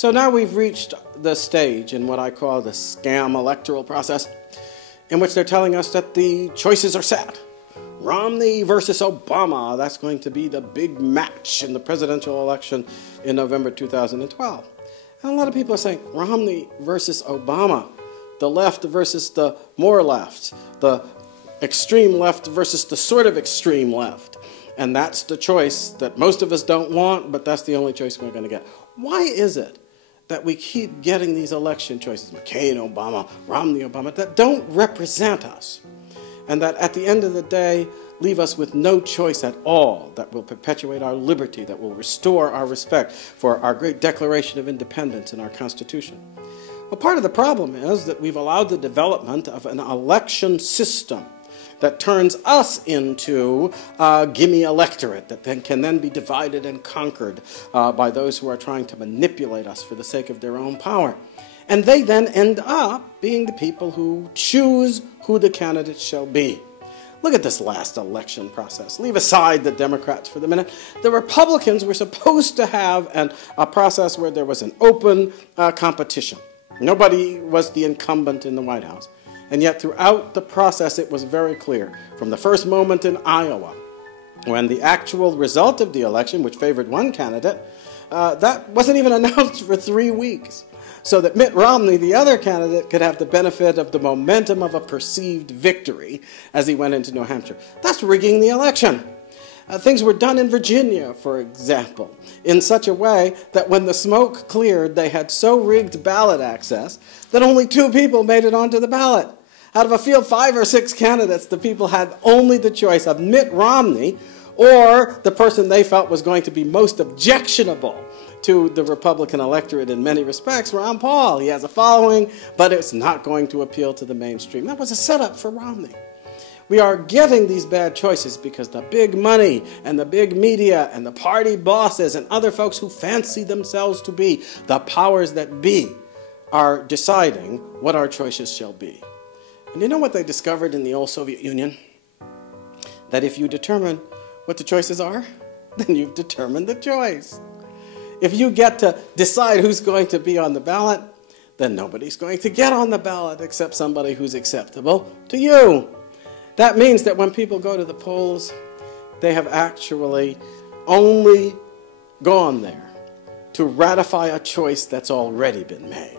So now we've reached the stage in what I call the scam electoral process, in which they're telling us that the choices are set. Romney versus Obama, that's going to be the big match in the presidential election in November 2012. And a lot of people are saying, Romney versus Obama, the left versus the more left, the extreme left versus the sort of extreme left. And that's the choice that most of us don't want, but that's the only choice we're going to get. Why is it that we keep getting these election choices, McCain, Obama, Romney, Obama, that don't represent us, and that at the end of the day leave us with no choice at all, that will perpetuate our liberty, that will restore our respect for our great Declaration of Independence and our Constitution? Well, part of the problem is that we've allowed the development of an election system that turns us into a gimme electorate that can then be divided and conquered by those who are trying to manipulate us for the sake of their own power. And they then end up being the people who choose who the candidates shall be. Look at this last election process. Leave aside the Democrats for the minute. The Republicans were supposed to have a process where there was an open competition. Nobody was the incumbent in the White House. And yet throughout the process it was very clear, from the first moment in Iowa, when the actual result of the election, which favored one candidate, that wasn't even announced for 3 weeks, so that Mitt Romney, the other candidate, could have the benefit of the momentum of a perceived victory as he went into New Hampshire. That's rigging the election. Things were done in Virginia, for example, in such a way that when the smoke cleared, they had so rigged ballot access that only 2 people made it onto the ballot. Out of a field 5 or 6 candidates, the people had only the choice of Mitt Romney or the person they felt was going to be most objectionable to the Republican electorate in many respects, Ron Paul. He has a following, but it's not going to appeal to the mainstream. That was a setup for Romney. We are getting these bad choices because the big money and the big media and the party bosses and other folks who fancy themselves to be the powers that be are deciding what our choices shall be. And you know what they discovered in the old Soviet Union? That if you determine what the choices are, then you've determined the choice. If you get to decide who's going to be on the ballot, then nobody's going to get on the ballot except somebody who's acceptable to you. That means that when people go to the polls, they have actually only gone there to ratify a choice that's already been made.